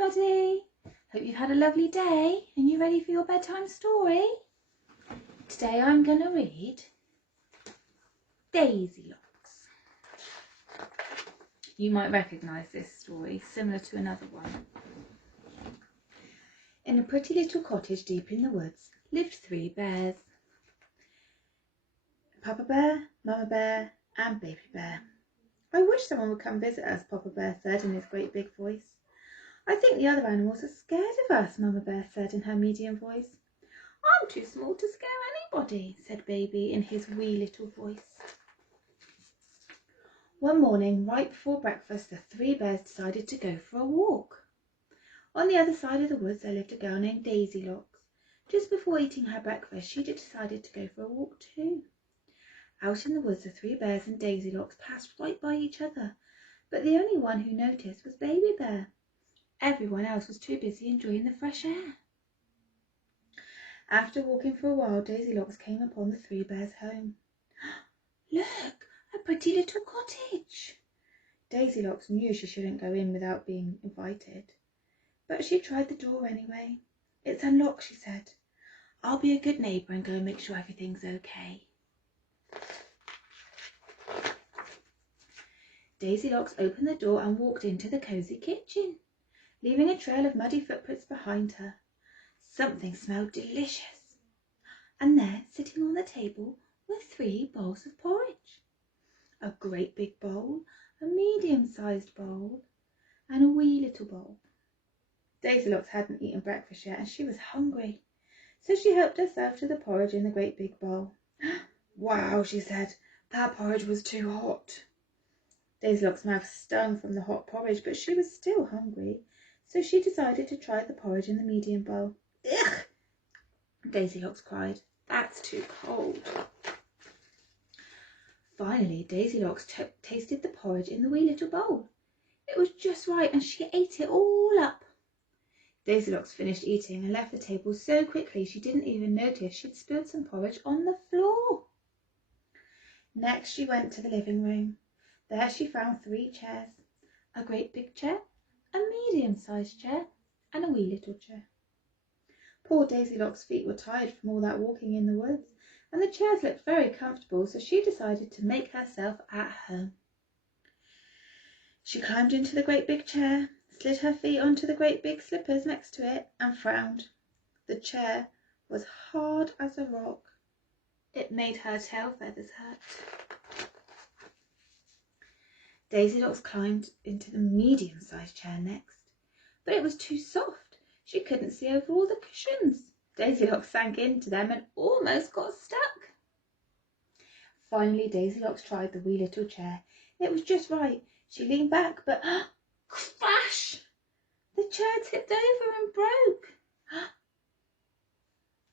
everybody. Hope you've had a lovely day and you're ready for your bedtime story. Today I'm going to read Daisylocks. You might recognise this story, similar to another one. In a pretty little cottage deep in the woods lived 3 bears. Papa Bear, Mama Bear and Baby Bear. I wish someone would come visit us, Papa Bear said in his great big voice. I think the other animals are scared of us, Mama Bear said in her medium voice. I'm too small to scare anybody, said Baby in his wee little voice. One morning, right before breakfast, the 3 bears decided to go for a walk. On the other side of the woods there lived a girl named Daisylocks. Just before eating her breakfast, she decided to go for a walk too. Out in the woods, the 3 bears and Daisylocks passed right by each other, but the only one who noticed was Baby Bear. Everyone else was too busy enjoying the fresh air. After walking for a while, Daisylocks came upon the 3 bears' home. Look, a pretty little cottage. Daisylocks knew she shouldn't go in without being invited, but she tried the door anyway. It's unlocked, she said. I'll be a good neighbour and go and make sure everything's okay. Daisylocks opened the door and walked into the cosy kitchen, leaving a trail of muddy footprints behind her. Something smelled delicious, and there, sitting on the table, were 3 bowls of porridge. A great big bowl, a medium-sized bowl, and a wee little bowl. Daisylocks hadn't eaten breakfast yet, and she was hungry, so she helped herself to the porridge in the great big bowl. Wow, she said, that porridge was too hot. Daisylocks' mouth stung from the hot porridge, but she was still hungry, so she decided to try the porridge in the medium bowl. Ugh! Daisylocks cried, that's too cold. Finally, Daisylocks tasted the porridge in the wee little bowl. It was just right, and she ate it all up. Daisylocks finished eating and left the table so quickly she didn't even notice she'd spilled some porridge on the floor. Next, she went to the living room. There she found 3 chairs, a great big chair, a medium-sized chair, and a wee little chair. Poor Daisylocks' feet were tired from all that walking in the woods, and the chairs looked very comfortable, so she decided to make herself at home. She climbed into the great big chair, slid her feet onto the great big slippers next to it, and frowned. The chair was hard as a rock. It made her tail feathers hurt. Daisylocks climbed into the medium-sized chair next, but it was too soft. She couldn't see over all the cushions. Daisylocks sank into them and almost got stuck. Finally, Daisylocks tried the wee little chair. It was just right. She leaned back, but crash! The chair tipped over and broke.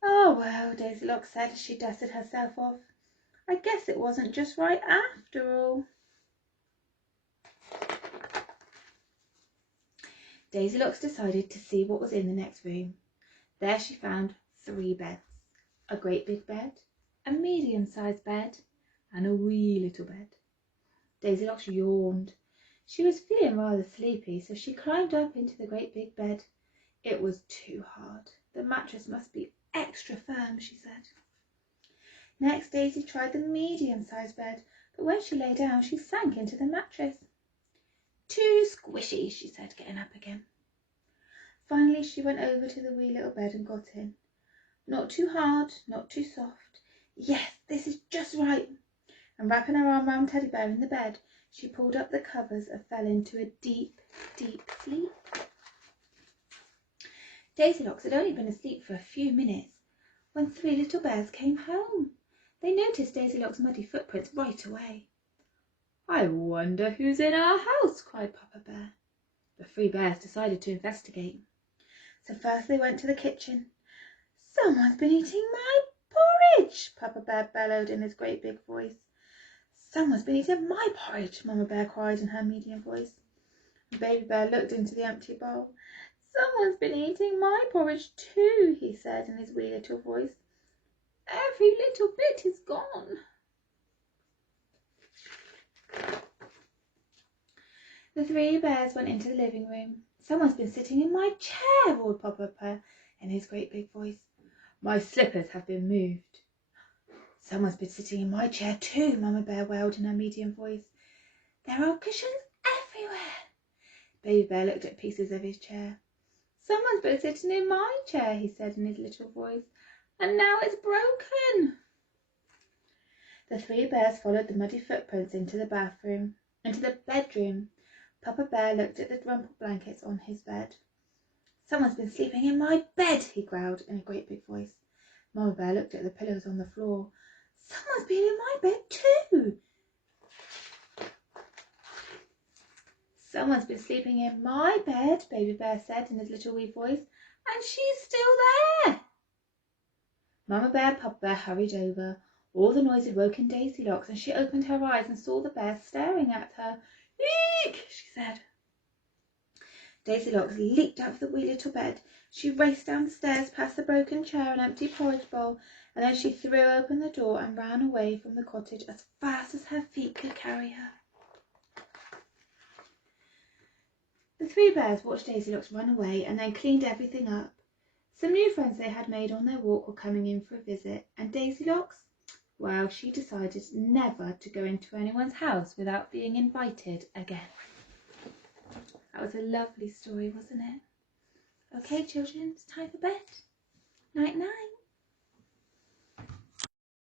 Oh well, Daisylocks said as she dusted herself off. I guess it wasn't just right after all. Daisylocks decided to see what was in the next room. There she found 3 beds, a great big bed, a medium-sized bed, and a wee little bed. Daisylocks yawned. She was feeling rather sleepy, so she climbed up into the great big bed. It was too hard. The mattress must be extra firm, she said. Next, Daisy tried the medium-sized bed, but when she lay down, she sank into the mattress. Too squishy, she said, getting up again. Finally, she went over to the wee little bed and got in. Not too hard, not too soft. Yes, this is just right. And wrapping her arm round Teddy Bear in the bed, she pulled up the covers and fell into a deep, deep sleep. Daisylocks had only been asleep for a few minutes when 3 little bears came home. They noticed Daisylocks' muddy footprints right away. I wonder who's in our house, cried Papa Bear. The 3 bears decided to investigate. So first they went to the kitchen. Someone's been eating my porridge, Papa Bear bellowed in his great big voice. Someone's been eating my porridge, Mama Bear cried in her medium voice. Baby Bear looked into the empty bowl. Someone's been eating my porridge too, he said in his wee little voice. Every little bit is gone. The 3 bears went into the living room. Someone's been sitting in my chair, roared Papa Bear in his great big voice. My slippers have been moved. Someone's been sitting in my chair too, Mama Bear wailed in her medium voice. There are cushions everywhere. Baby Bear looked at pieces of his chair. Someone's been sitting in my chair, he said in his little voice, and now it's broken. The three bears followed the muddy footprints into the bedroom. Papa Bear looked at the rumpled blankets on his bed. Someone's been sleeping in my bed, he growled in a great big voice. Mama Bear looked at the pillows on the floor. Someone's been in my bed too. Someone's been sleeping in my bed, Baby Bear said in his little wee voice, and she's still there. Mama Bear and Papa Bear hurried over. All the noise had woken Daisylocks, and she opened her eyes and saw the bears staring at her. Eek, she said. Daisylocks leaped out of the wee little bed. She raced down the stairs past the broken chair and empty porridge bowl, and then she threw open the door and ran away from the cottage as fast as her feet could carry her. The three bears watched Daisylocks run away and then cleaned everything up. Some new friends they had made on their walk were coming in for a visit, and Daisylocks, well, she decided never to go into anyone's house without being invited again. That was a lovely story, wasn't it? Okay, children, it's time for bed. Night, night.